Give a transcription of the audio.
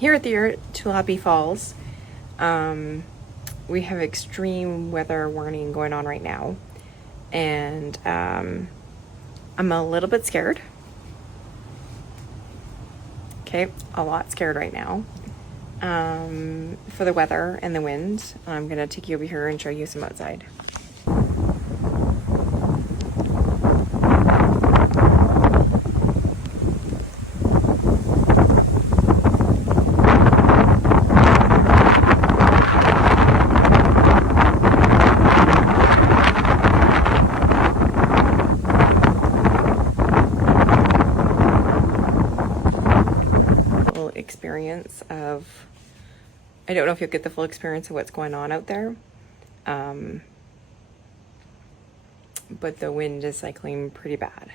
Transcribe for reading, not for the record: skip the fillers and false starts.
here at the Urtulapi Falls, we have extreme weather warning going on right now, and I'm a little bit scared. Okay, a lot scared right now for the weather and the wind. I'm gonna take you over here and show you some outside. Experience of, I don't know if you'll get the full experience of what's going on out there, but the wind is cycling pretty bad.